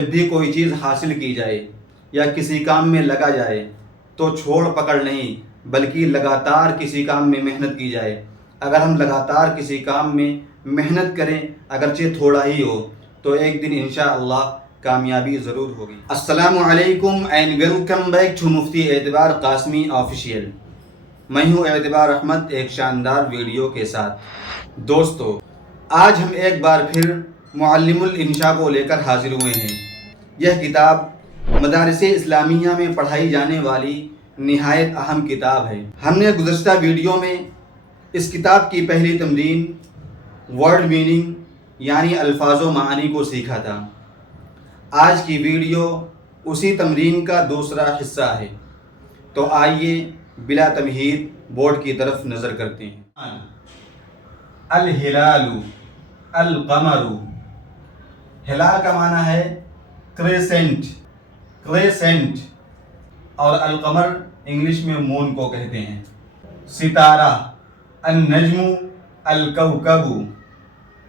جب بھی کوئی چیز حاصل کی جائے یا کسی کام میں لگا جائے تو چھوڑ پکڑ نہیں بلکہ لگاتار کسی کام میں محنت کی جائے۔ اگر ہم لگاتار کسی کام میں محنت کریں اگرچہ تھوڑا ہی ہو تو ایک دن انشاءاللہ کامیابی ضرور ہوگی۔ السلام علیکم اینڈ ویلکم بیک ٹو مفتی اعتبار قاسمی آفیشیل۔ میں ہوں اعتبار احمد ایک شاندار ویڈیو کے ساتھ۔ دوستو، آج ہم ایک بار پھر معلم الانشاء کو لے کر حاضر ہوئے ہیں۔ یہ کتاب مدارس اسلامیہ میں پڑھائی جانے والی نہایت اہم کتاب ہے۔ ہم نے گزشتہ ویڈیو میں اس کتاب کی پہلی تمرین ورڈ میننگ یعنی الفاظ و معانی کو سیکھا تھا۔ آج کی ویڈیو اسی تمرین کا دوسرا حصہ ہے، تو آئیے بلا تمہید بورڈ کی طرف نظر کرتے ہیں۔ الہلال، القمر۔ ہلال کا معنی ہے کریسنٹ، کریسنٹ، اور القمر انگلش میں مون کو کہتے ہیں۔ ستارہ، النجم، الکوکب۔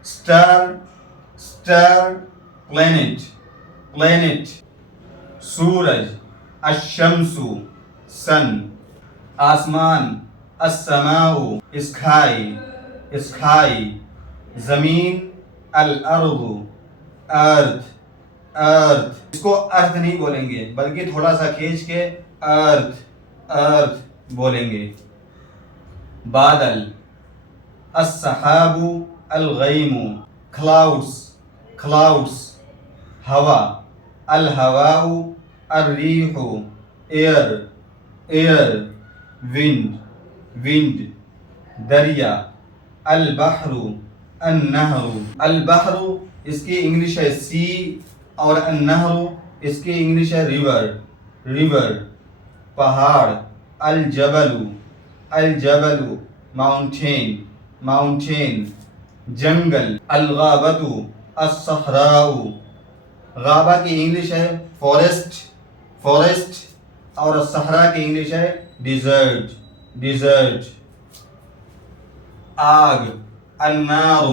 Star, star, planet, planet. سورج، الشمس، سن۔ آسمان، السماء، اسکائی، اسکائی۔ زمین، الارض، ارتھ، ارتھ۔ اس کو ارتھ نہیں بولیں گے بلکہ تھوڑا سا کھینچ کے ارتھ، ارتھ بولیں گے۔ بادل، السحاب، الغیم، کلاؤڈس، کلاؤڈس۔ ہوا، الہواء، الریح، ایئر، ایئر۔ ونڈ، ونڈ۔ دریا، البحر، النہر۔ البحر اس کی انگلش ہے سی اور النہر اس کی انگلش ہے ریور، ریور۔ پہاڑ، الجبل، الجبل، ماؤنٹین، ماؤنٹین۔ جنگل، الغابۃ، الصحراء۔ غابہ کی انگلش ہے فارسٹ، فارسٹ، اور الصحراء کی انگلش ہے ڈیزرٹ، ڈیزرٹ۔ آگ، النار،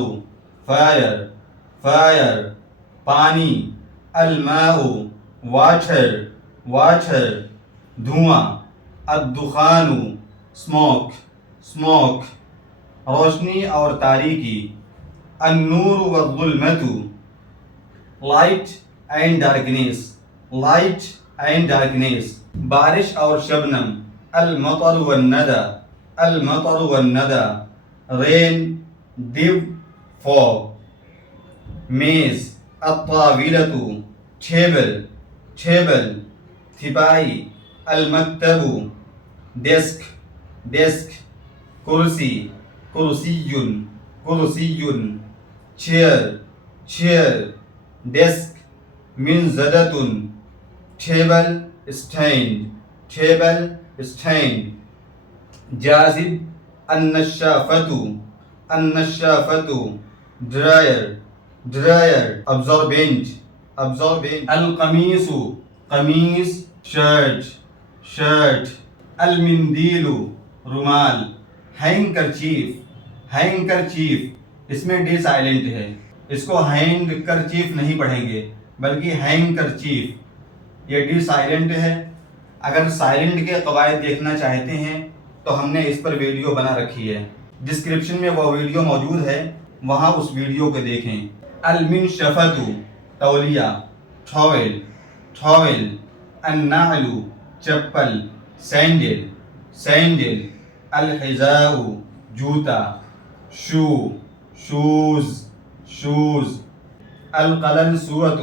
فائر، فائر۔ پانی، الماء، واٹر، واٹر۔ دھواں، الدخان، اسموک، اسموک۔ روشنی اور تاریکی، النور والظلمت، light and darkness, light and darkness. بارش اور شبنم، المطر والندى، المطر والندى۔ رین، ڈیو، فوگ۔ میز، الطاولة، ٹیبل، ٹیبل۔ تھپائی، المکتب، ڈیسک، ڈیسک۔ کرسی، کرسی، کرسی۔ Chair, chair. ڈیسک، منضدۃ، ٹیبل، اسٹینڈ، ٹیبل، اسٹینڈ۔ جاذب، النشافۃ، النشافۃ۔ Dryer, dryer. Absorbent, absorbent. القمیص، قمیص، شرٹ، شرٹ۔ المندیل، رومال۔ ہینکرچیف، ہینکرچیف۔ اس میں ڈی سائلنٹ ہے، اس کو ہینڈ کرچیف نہیں پڑھیں گے بلکہ ہینکرچیف، یہ ڈی سائلنٹ ہے۔ اگر سائلنٹ کے قواعد دیکھنا چاہتے ہیں تو ہم نے اس پر ویڈیو بنا رکھی ہے، ڈسکرپشن میں وہ ویڈیو موجود ہے، وہاں اس ویڈیو کو دیکھیں۔ المنشفۃ، تولیہ، ٹاول، ٹاول۔ النعل، چپل، سینڈل، سینڈل۔ الحذاء، جوتا، شو، شوز، شوز۔ القلنسوۃ،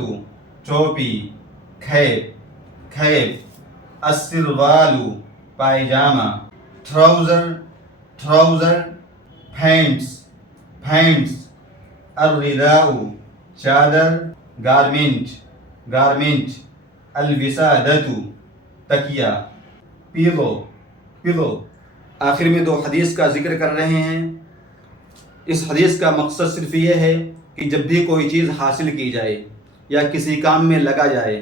ٹوپی، کھیپ، کھیپ۔ السروال، پائجامہ۔ Trouser, trouser. Pants, pants. الرداء، چادر، گارمنٹ، گارمنٹ۔ الوسادۃ، تکیہ، پیلو، پیلو۔ آخر میں دو حدیث کا ذکر کر رہے ہیں۔ اس حدیث کا مقصد صرف یہ ہے کہ جب بھی کوئی چیز حاصل کی جائے یا کسی کام میں لگا جائے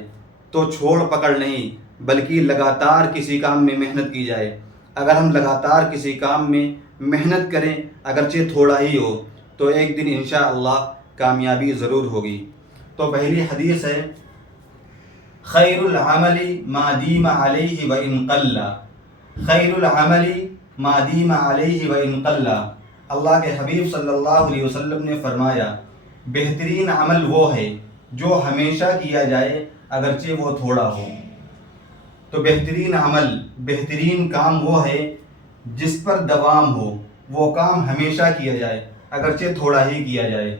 تو چھوڑ پکڑ نہیں بلکہ لگاتار کسی کام میں محنت کی جائے۔ اگر ہم لگاتار کسی کام میں محنت کریں اگرچہ تھوڑا ہی ہو تو ایک دن انشاءاللہ کامیابی ضرور ہوگی۔ تو پہلی حدیث ہے خیر العمل ما دیم علیہ و ان قل، خیر العمل ما دیم علیہ و ان قل۔ اللہ کے حبیب صلی اللہ علیہ وسلم نے فرمایا بہترین عمل وہ ہے جو ہمیشہ کیا جائے اگرچہ وہ تھوڑا ہو۔ تو بہترین عمل، بہترین کام وہ ہے جس پر دوام ہو، وہ کام ہمیشہ کیا جائے اگرچہ تھوڑا ہی کیا جائے۔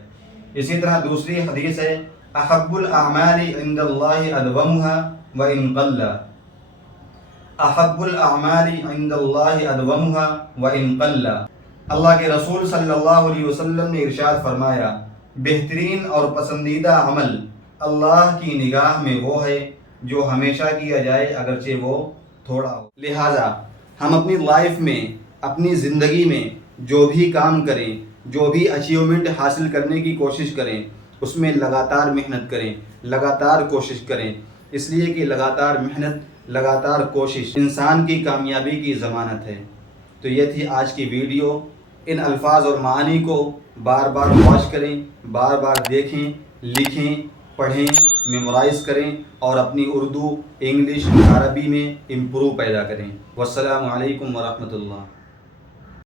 اسی طرح دوسری حدیث ہے احب الاعمال عند اللہ ادومها وان قل، احب الاعمال عند اللہ ادومها وان قل۔ اللہ کے رسول صلی اللہ علیہ وسلم نے ارشاد فرمایا بہترین اور پسندیدہ عمل اللہ کی نگاہ میں وہ ہے جو ہمیشہ کیا جائے اگرچہ وہ تھوڑا ہو۔ لہٰذا ہم اپنی لائف میں، اپنی زندگی میں جو بھی کام کریں، جو بھی اچیومنٹ حاصل کرنے کی کوشش کریں، اس میں لگاتار محنت کریں، لگاتار کوشش کریں، اس لیے کہ لگاتار محنت، لگاتار کوشش انسان کی کامیابی کی ضمانت ہے۔ تو یہ تھی آج کی ویڈیو۔ ان الفاظ اور معانی کو بار بار واچ کریں، بار بار دیکھیں، لکھیں، پڑھیں، میمورائز کریں اور اپنی اردو، انگلش، عربی میں امپروو پیدا کریں۔ والسلام علیکم ورحمۃ اللہ۔